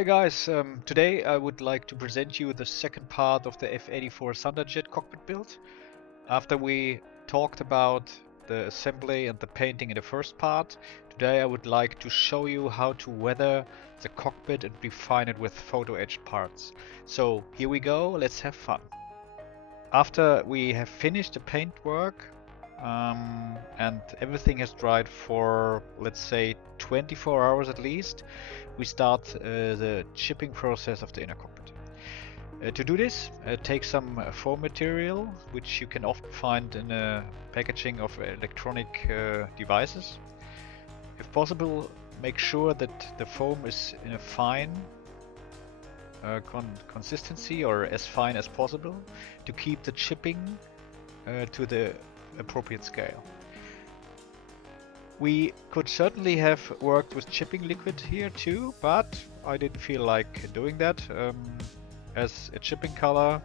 Hi guys, today I would like to present you the second part of the F-84 Thunderjet cockpit build. After we talked about the assembly and the painting in the first part, today I would like to show you how to weather the cockpit and refine it with photo etched parts. So here we go, let's have fun. After we have finished the paint work and everything has dried for, let's say, 24 hours at least, we start the chipping process of the inner cockpit. To do this, take some foam material, which you can often find in a packaging of electronic devices. If possible, make sure that the foam is in a fine consistency, or as fine as possible, to keep the chipping to the appropriate scale. We could certainly have worked with chipping liquid here too, but I didn't feel like doing that. As a chipping color,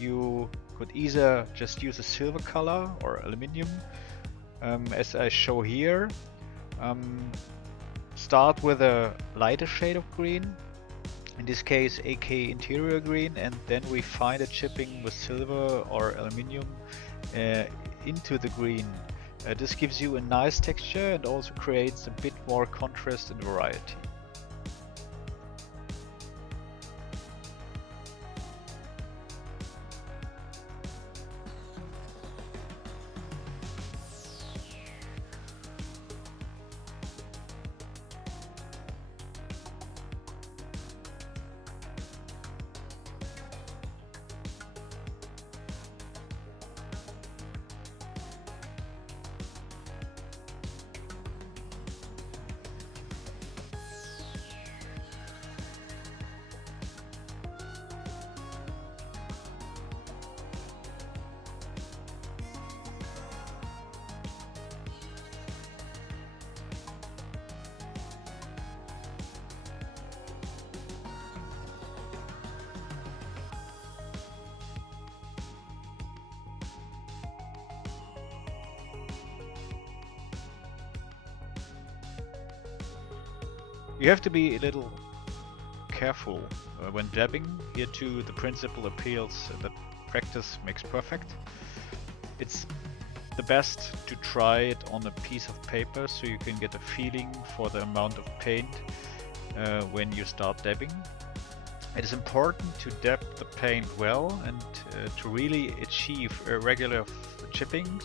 you could either just use a silver color or aluminium, as I show here. Start with a lighter shade of green, in this case AK interior green, and then refine the chipping with silver or aluminium into the green. This gives you a nice texture and also creates a bit more contrast and variety. You have to be a little careful when dabbing. Here too the principle appeals that practice makes perfect. It's the best to try it on a piece of paper so you can get a feeling for the amount of paint when you start dabbing. It is important to dab the paint well and to really achieve regular chippings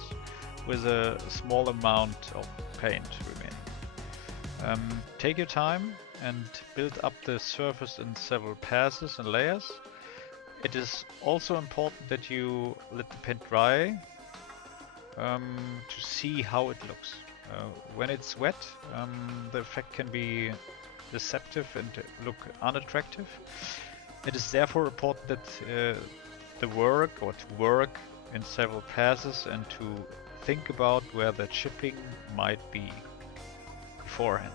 with a small amount of paint remaining. Take your time and build up the surface in several passes and layers. It is also important that you let the paint dry to see how it looks. When it's wet, the effect can be deceptive and look unattractive. It is therefore important that to work in several passes and to think about where the chipping might be beforehand.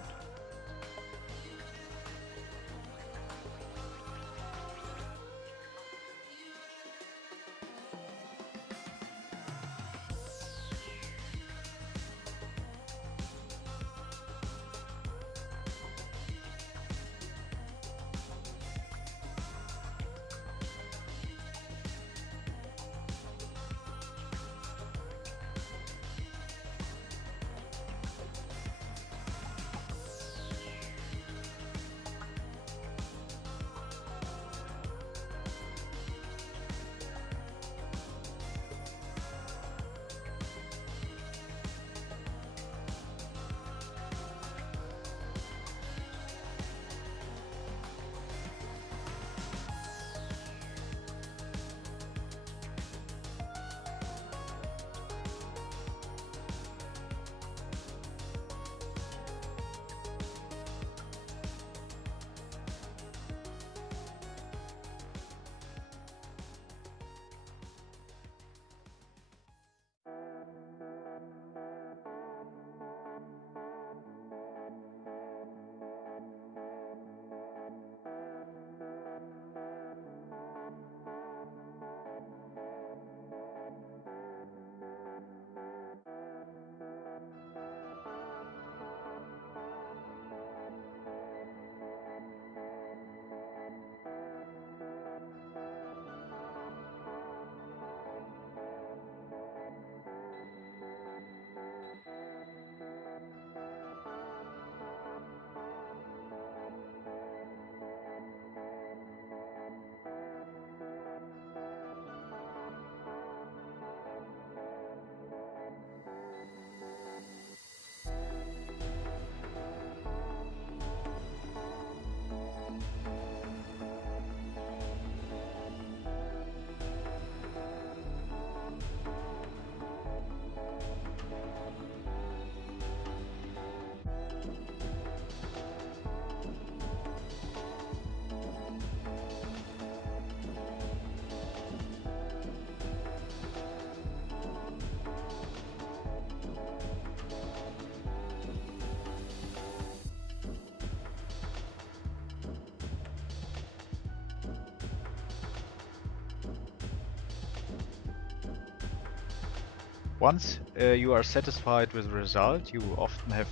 Once you are satisfied with the result, you often have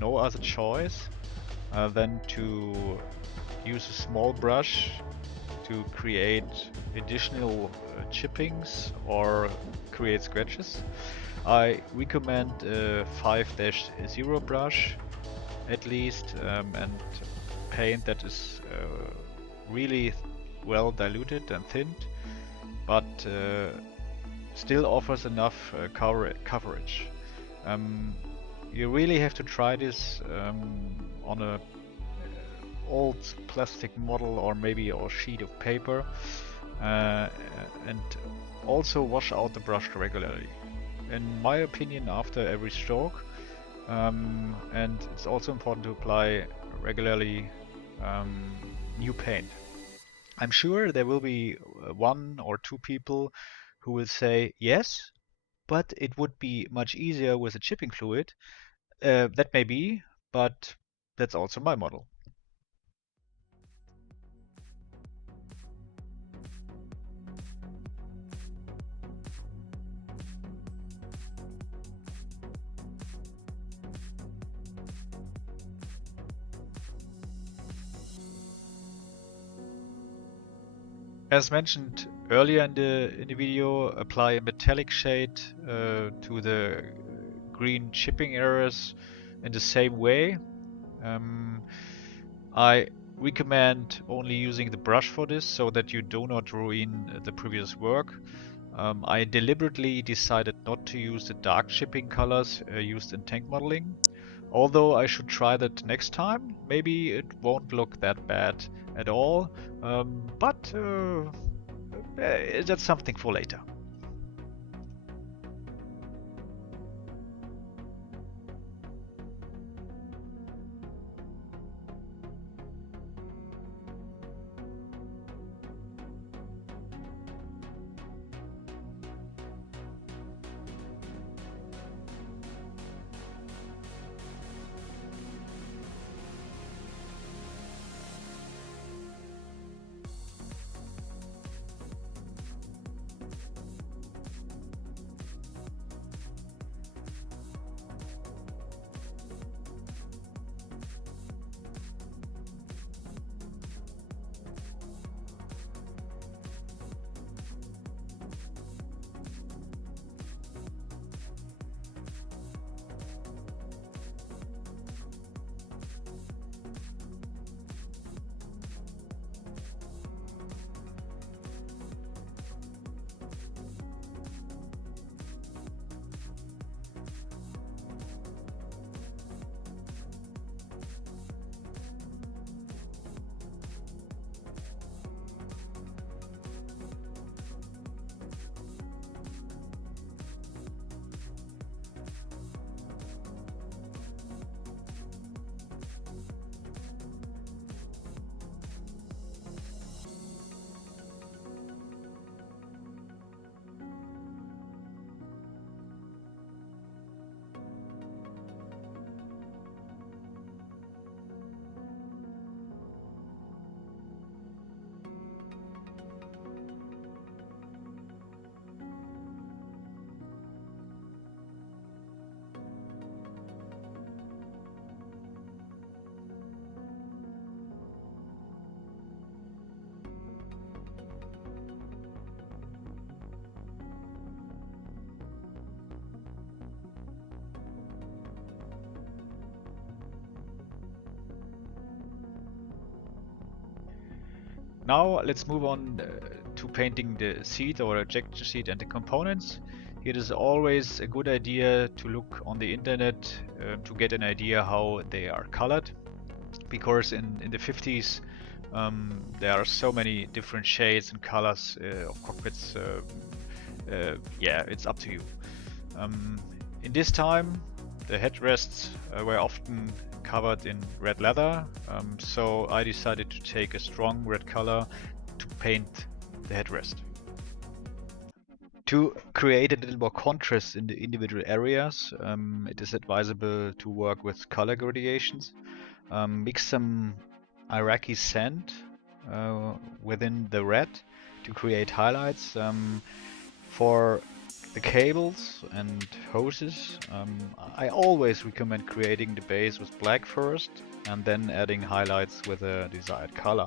no other choice than to use a small brush to create additional chippings or create scratches. I recommend a 5-0 brush at least, and paint that is really well diluted and thinned, but still offers enough coverage. You really have to try this on a old plastic model or maybe a sheet of paper, and also wash out the brush regularly. In my opinion, after every stroke, and it's also important to apply regularly new paint. I'm sure there will be one or two people who will say yes, but it would be much easier with a chipping fluid. That may be, but that's also my model. As mentioned earlier in the video, apply a metallic shade to the green chipping areas in the same way. I recommend only using the brush for this so that you do not ruin the previous work. I deliberately decided not to use the dark chipping colors used in tank modeling. Although I should try that next time. Maybe it won't look that bad at all, but that's something for later. Now let's move on to painting the seat or ejection seat and the components. It is always a good idea to look on the internet to get an idea how they are colored, because in the 50s there are so many different shades and colors of cockpits. Yeah, it's up to you. In this time, the headrests were often covered in red leather, so I decided to take a strong red color to paint the headrest. To create a little more contrast in the individual areas, it is advisable to work with color gradations. Mix some Iraqi sand within the red to create highlights. For the cables and hoses, I always recommend creating the base with black first and then adding highlights with a desired color.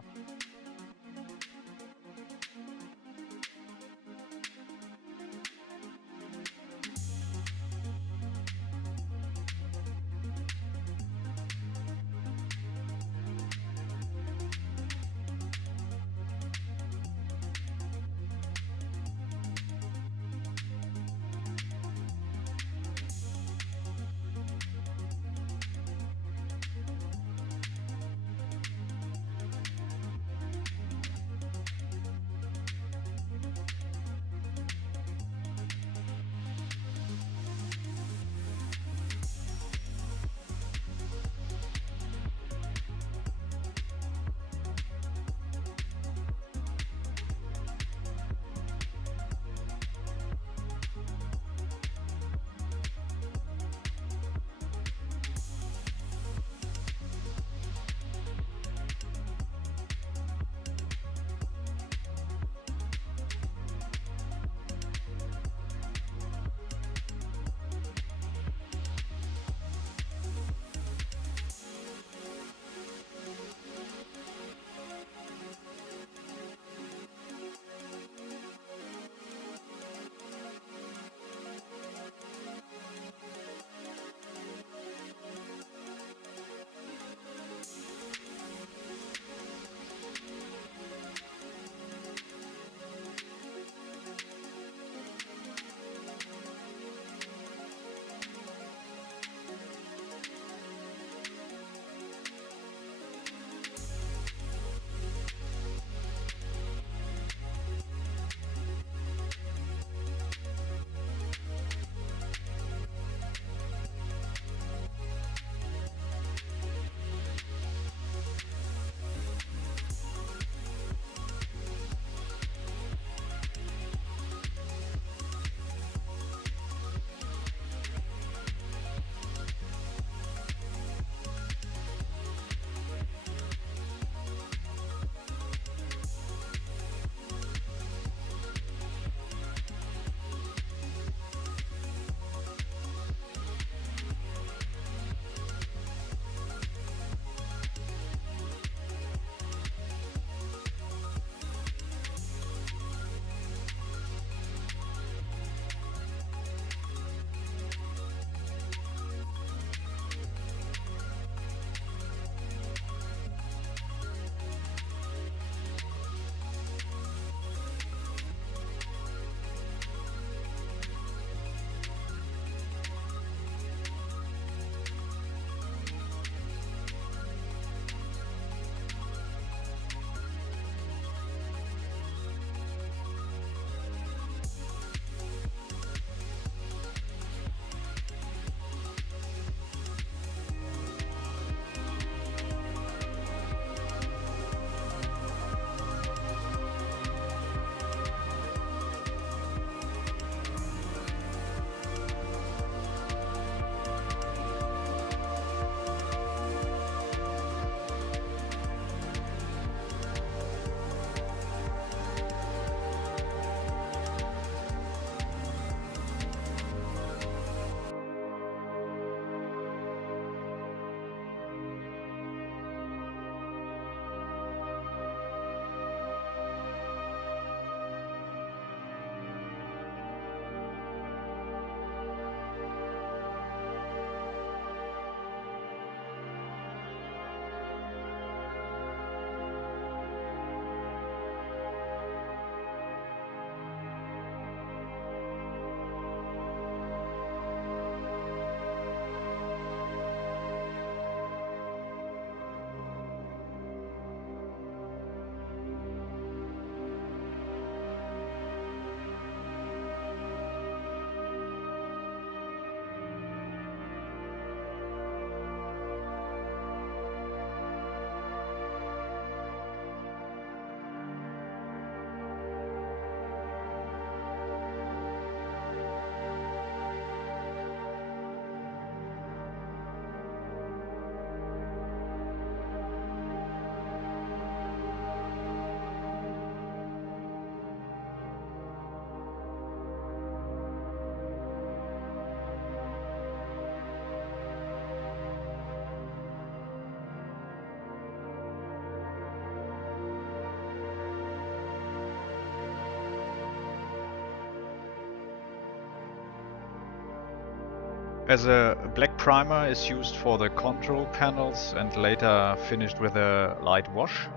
As a black primer is used for the control panels and later finished with a light wash.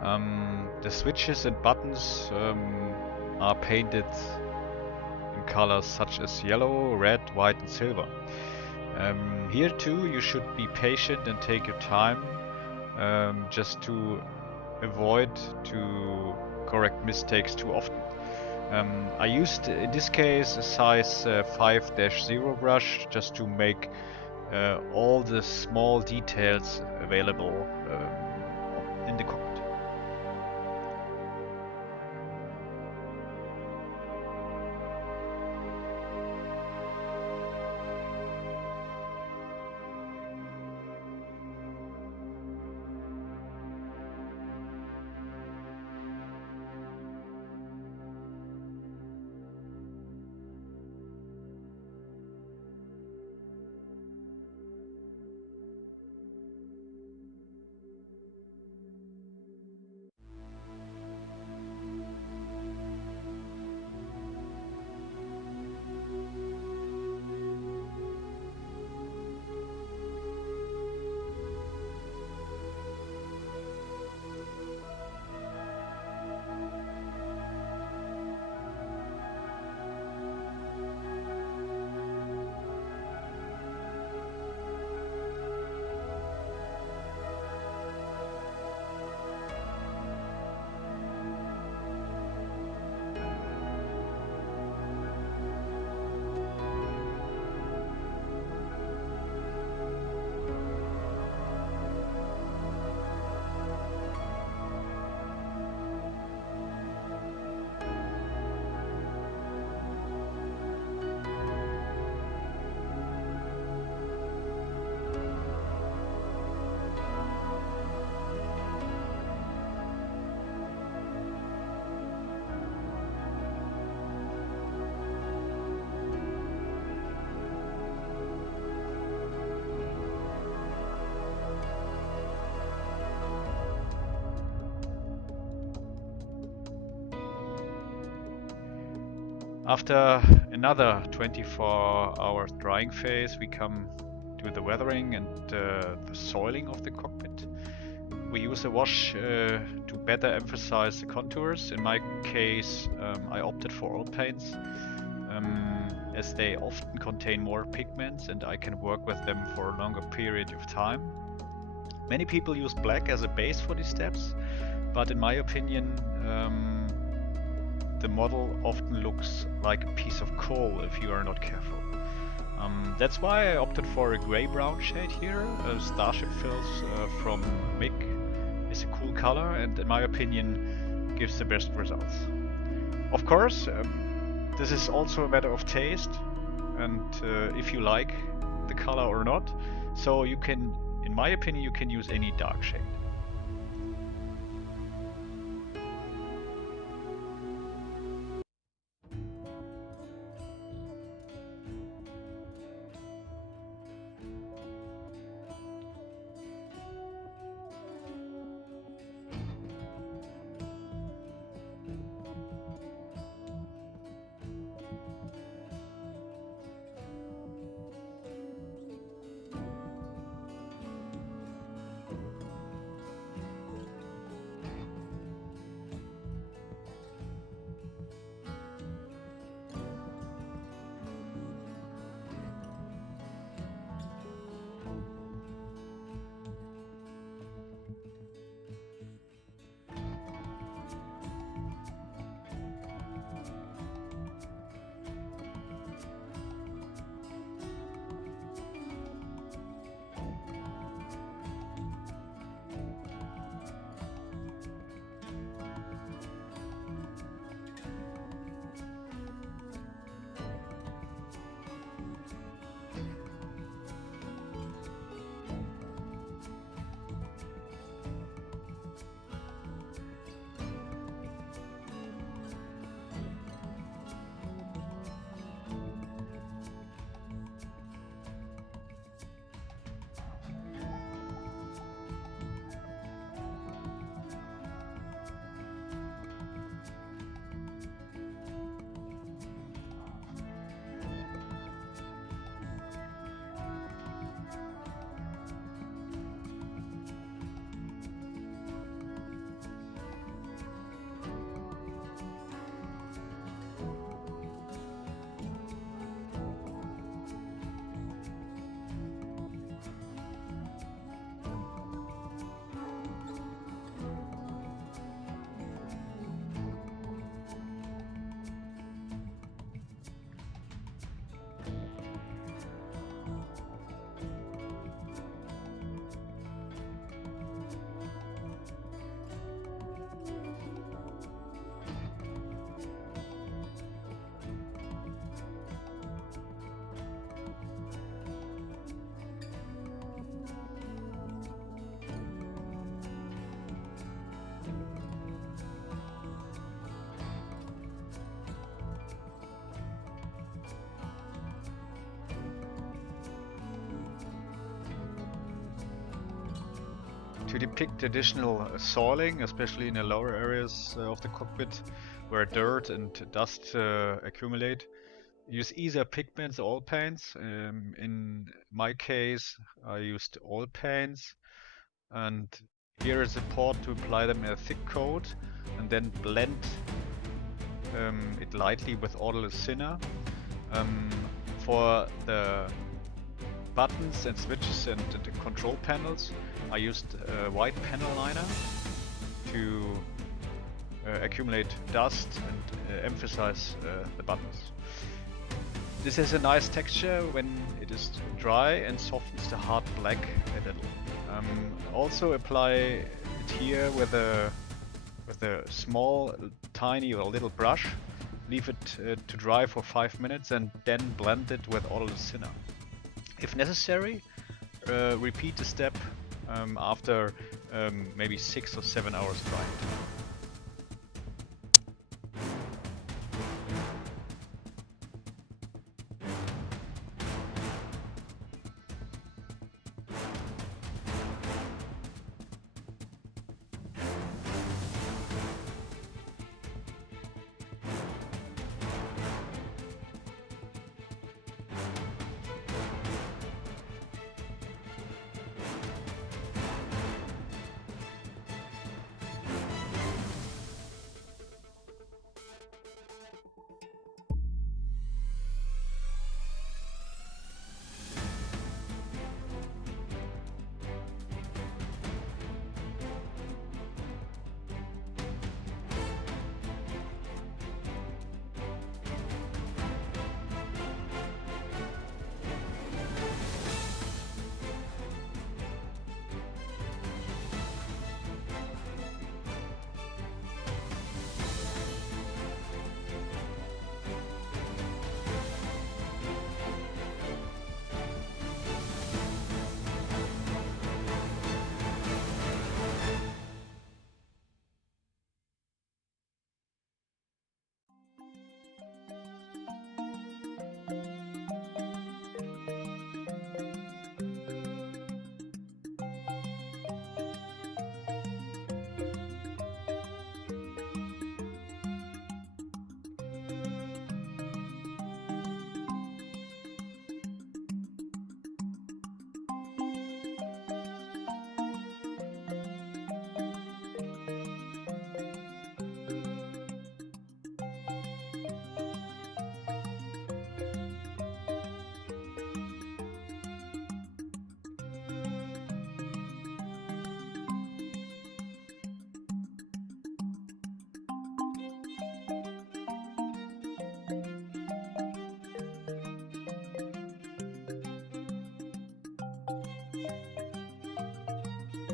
The switches and buttons are painted in colors such as yellow, red, white and silver. Here too you should be patient and take your time just to avoid to correct mistakes too often. I used in this case a size 5-0 brush just to make all the small details available in the cockpit. After another 24-hour drying phase, we come to the weathering and the soiling of the cockpit. We use a wash to better emphasize the contours. In my case, I opted for oil paints as they often contain more pigments and I can work with them for a longer period of time. Many people use black as a base for these steps, but in my opinion, the model often looks like a piece of coal if you are not careful. That's why I opted for a grey-brown shade here. Starship Fills from MIG is a cool color and in my opinion gives the best results. Of course, this is also a matter of taste and if you like the color or not. So you can, in my opinion, you can use any dark shade. To depict additional soiling, especially in the lower areas of the cockpit where dirt and dust accumulate, use either pigments or oil paints. In my case, I used oil paints, and here is a port to apply them in a thick coat and then blend it lightly with odorless thinner. For the buttons and switches and the control panels, I used white panel liner to accumulate dust and emphasize the buttons. This has a nice texture when it is dry and softens the hard black a little. Also apply it here with a small, tiny or little brush. Leave it to dry for 5 minutes and then blend it with odorless thinner. If necessary, repeat the step after maybe 6 or 7 hours drying.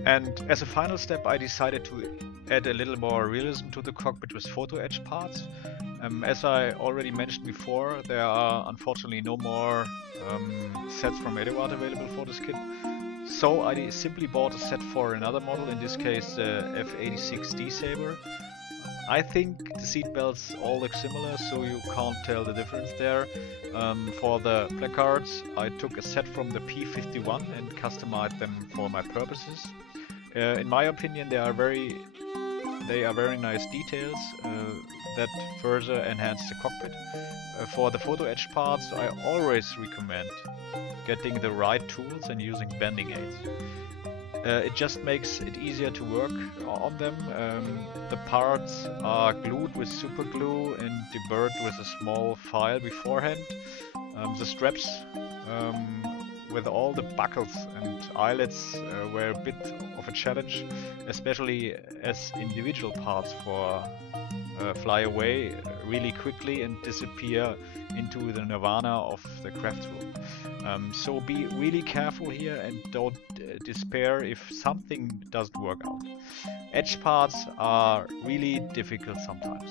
And as a final step, I decided to add a little more realism to the cockpit with photo etch parts. As I already mentioned before, there are unfortunately no more sets from Eduard available for this kit. So I simply bought a set for another model, in this case the F-86 Saber. I think the seatbelts all look similar, so you can't tell the difference there. For the placards, I took a set from the P-51 and customized them for my purposes. In my opinion, they are very nice details that further enhance the cockpit. For the photo etch parts, I always recommend getting the right tools and using bending aids. It just makes it easier to work on them. The parts are glued with super glue and deburred with a small file beforehand. The straps with all the buckles and eyelets were a bit of a challenge, especially as individual parts fly away really quickly and disappear into the nirvana of the craft tool. So be really careful here and don't despair if something doesn't work out. Edge parts are really difficult sometimes.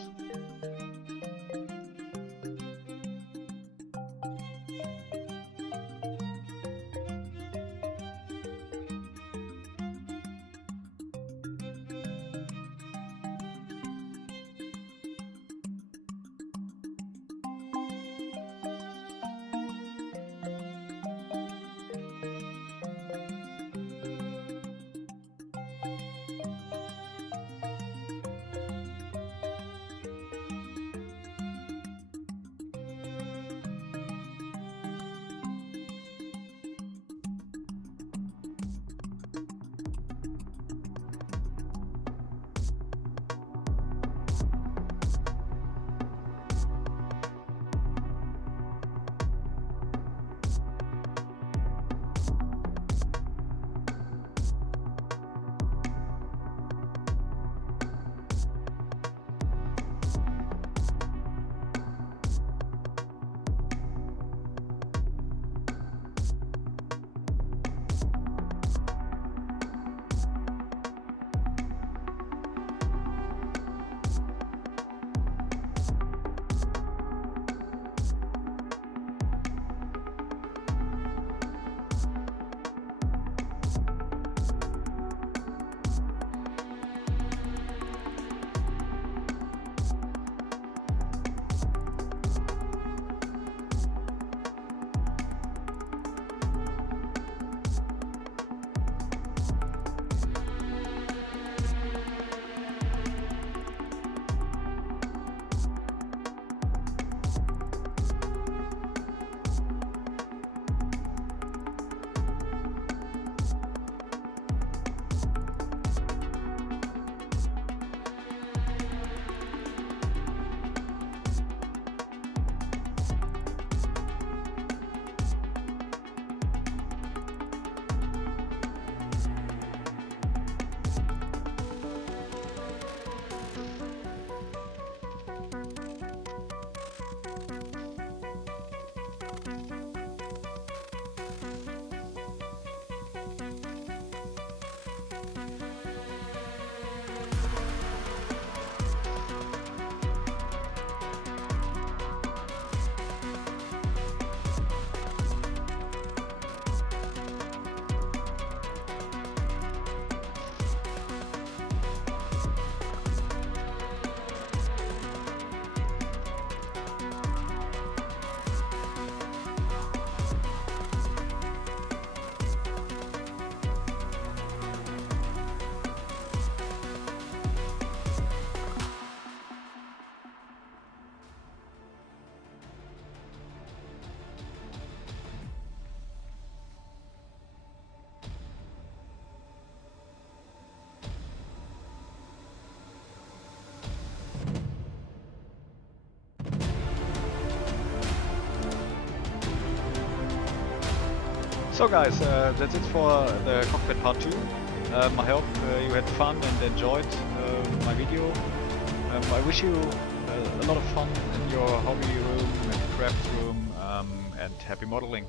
So guys, that's it for the cockpit part 2. I hope you had fun and enjoyed my video. I wish you a lot of fun in your hobby room and craft room, and happy modeling.